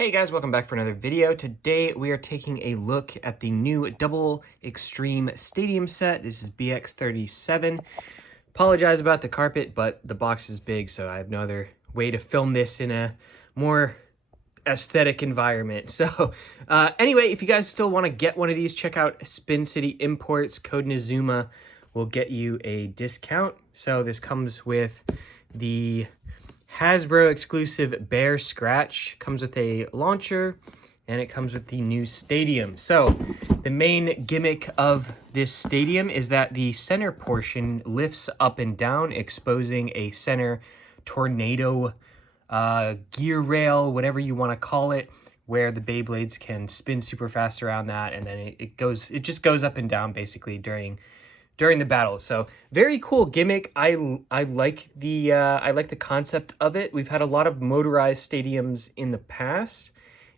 Hey guys, welcome back for another video. Today we are taking a look at the new Double Extreme Stadium set. This is BX-37. Apologize about the carpet, but the box is big, so I have no other way to film this in a more aesthetic environment. So anyway, if you guys still want to get one of these, check out Spin City Imports. Code Nizuma will get you a discount. So this comes with the Hasbro exclusive Bear Scratch, comes with a launcher, and it comes with the new stadium. So the main gimmick of this stadium is that the center portion lifts up and down, exposing a center tornado gear rail, whatever you want to call it, where the Beyblades can spin super fast around that, and then it just goes up and down basically during the battle. So very cool gimmick. I like the concept of it. We've had a lot of motorized stadiums in the past,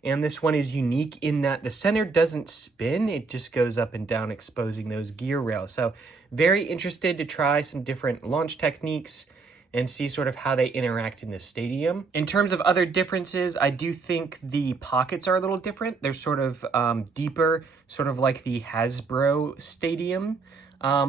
and this one is unique in that the center doesn't spin, it just goes up and down, exposing those gear rails. So very interested to try some different launch techniques and see sort of how they interact in the stadium. In terms of other differences, I do think the pockets are a little different. They're sort of deeper, sort of like the Hasbro stadium.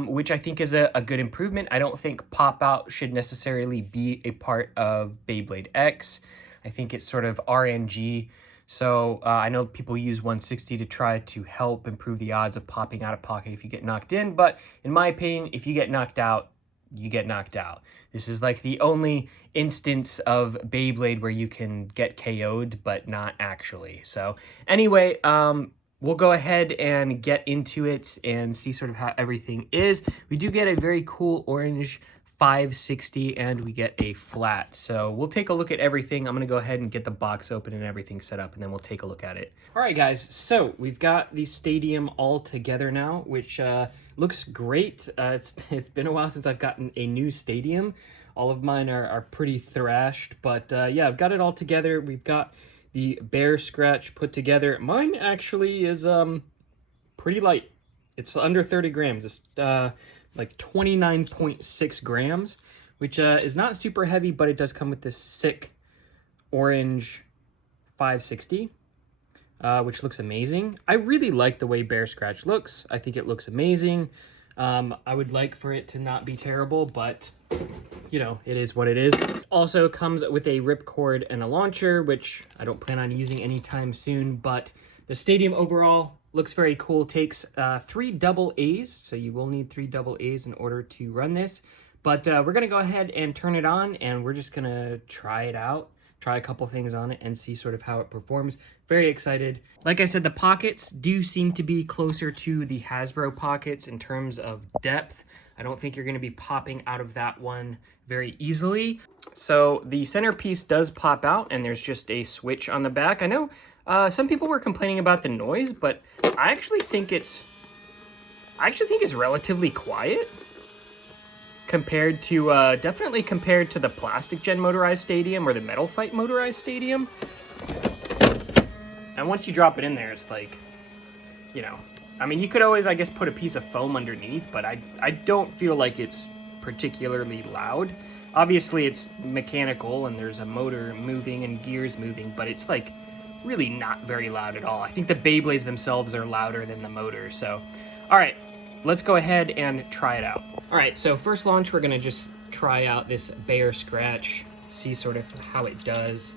Which I think is a good improvement. I don't think pop-out should necessarily be a part of Beyblade X. I think it's sort of RNG. So I know people use 160 to try to help improve the odds of popping out of pocket if you get knocked in. But in my opinion, if you get knocked out, you get knocked out. This is like the only instance of Beyblade where you can get KO'd, but not actually. So anyway, we'll go ahead and get into it and see sort of how everything is. We do get a very cool orange 560 and we get a flat. So we'll take a look at everything. I'm going to go ahead and get the box open and everything set up, and then we'll take a look at it. All right, guys. So we've got the stadium all together now, which looks great. It's been a while since I've gotten a new stadium. All of mine are pretty thrashed, but yeah, I've got it all together. We've got the Bear Scratch put together. Mine actually is pretty light. It's under 30 grams. It's like 29.6 grams, which is not super heavy, but it does come with this sick orange 560, which looks amazing. I really like the way Bear Scratch looks. I think it looks amazing. I would like for it to not be terrible, but you know, it is what it is. Also comes with a ripcord and a launcher, which I don't plan on using anytime soon, but the stadium overall looks very cool. Takes 3 double A's, so you will need 3 double A's in order to run this. But we're gonna go ahead and turn it on, and we're just gonna try it out, try a couple things on it, and see sort of how it performs. Very excited. Like I said, the pockets do seem to be closer to the Hasbro pockets in terms of depth. I don't think you're going to be popping out of that one very easily. So the centerpiece does pop out, and there's just a switch on the back. I know some people were complaining about the noise, but I actually think it's relatively quiet compared to definitely compared to the Plastic Gen motorized stadium or the Metal Fight motorized stadium. And once you drop it in there, it's like, you know, I mean, you could always, I guess, put a piece of foam underneath, but I don't feel like it's particularly loud. Obviously, it's mechanical, and there's a motor moving and gears moving, but it's, like, really not very loud at all. I think the Beyblades themselves are louder than the motor, so. All right, let's go ahead and try it out. All right, so first launch, we're going to just try out this Bear Scratch, see sort of how it does.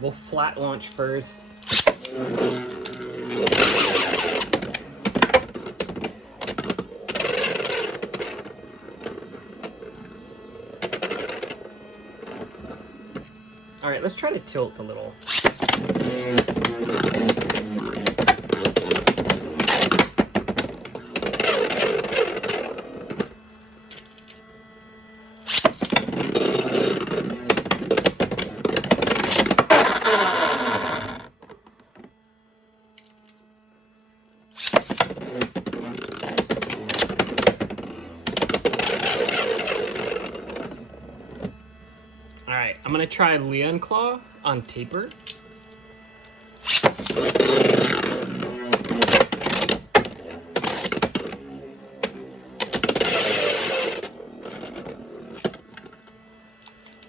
We'll flat launch first. All right, let's try to tilt a little. Alright, I'm gonna try Leon Claw on taper.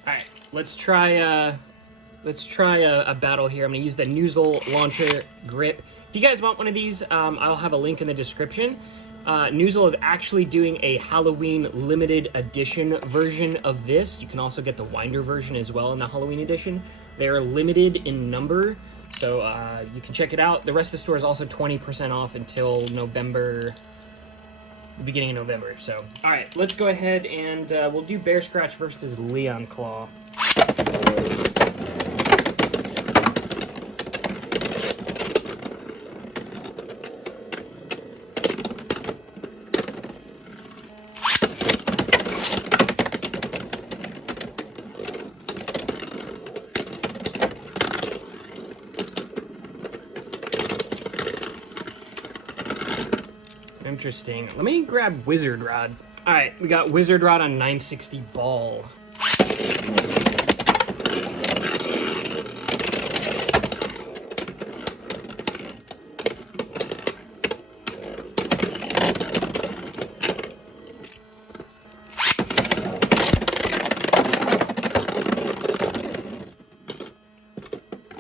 Alright, let's try let's try a battle here. I'm gonna use the Noozle Launcher Grip. If you guys want one of these, I'll have a link in the description. Noozle is actually doing a Halloween limited edition version of this. You can also get the winder version as well in the Halloween edition. They're limited in number, so you can check it out. The rest of the store is also 20% off until November, the beginning of November. So, all right, let's go ahead and we'll do Bear Scratch versus Leon Claw. Interesting. Let me grab Wizard Rod. All right, we got Wizard Rod on 960 ball.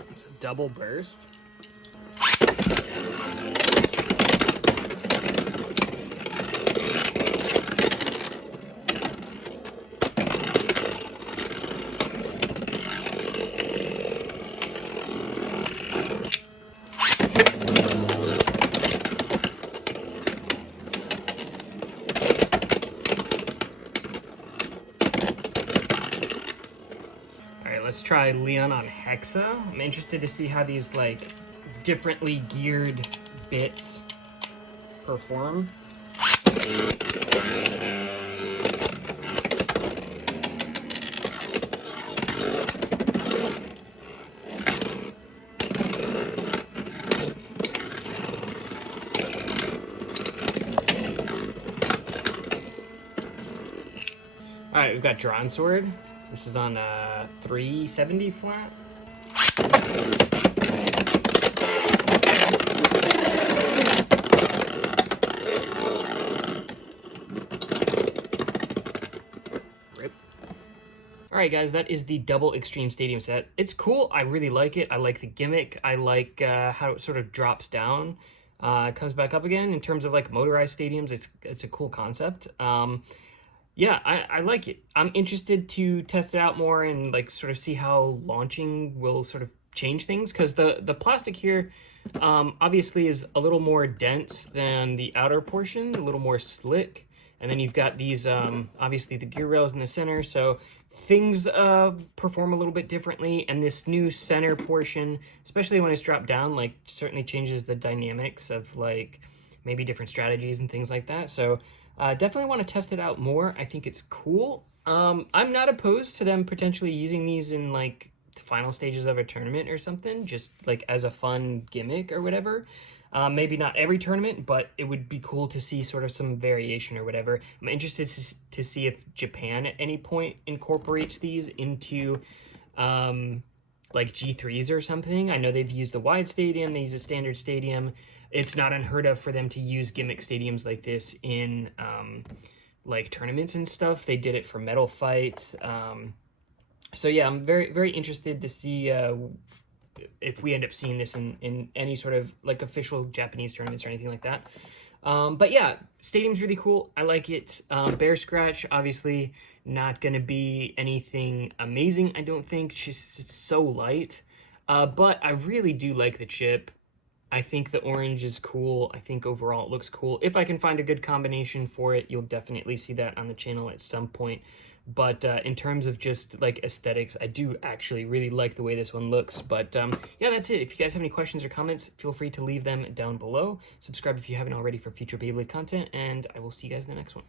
It's a double burst. Let's try Leon on Hexa. I'm interested to see how these like differently geared bits perform. All right, we've got Drawn Sword. This is on 370 flat. Rip. All right, guys, that is the double Extreme Stadium set. It's cool. I really like it. I like the gimmick. I like how it sort of drops down, comes back up again. In terms of like motorized stadiums, it's a cool concept. Yeah, I like it. I'm interested to test it out more and like sort of see how launching will sort of change things, because the plastic here obviously is a little more dense than the outer portion, a little more slick. And then you've got these obviously the gear rails in the center, so things perform a little bit differently. And this new center portion, especially when it's dropped down, like certainly changes the dynamics of like maybe different strategies and things like that. So definitely want to test it out more. I think it's cool. I'm not opposed to them potentially using these in like the final stages of a tournament or something, just like as a fun gimmick or whatever. Maybe not every tournament, but it would be cool to see sort of some variation or whatever. I'm interested to see if Japan at any point incorporates these into like G3s or something. I know they've used a wide stadium, they use a standard stadium. It's not unheard of for them to use gimmick stadiums like this in like tournaments and stuff. They did it for medal fights. So yeah, I'm very, very interested to see if we end up seeing this in any sort of like official Japanese tournaments or anything like that. But yeah, stadium's really cool. I like it. Bear Scratch, obviously not going to be anything amazing, I don't think. It's so light. But I really do like the chip. I think the orange is cool. I think overall it looks cool. If I can find a good combination for it, you'll definitely see that on the channel at some point. But in terms of just like aesthetics, I do actually really like the way this one looks. But yeah, that's it. If you guys have any questions or comments, feel free to leave them down below. Subscribe if you haven't already for future Beyblade content, and I will see you guys in the next one.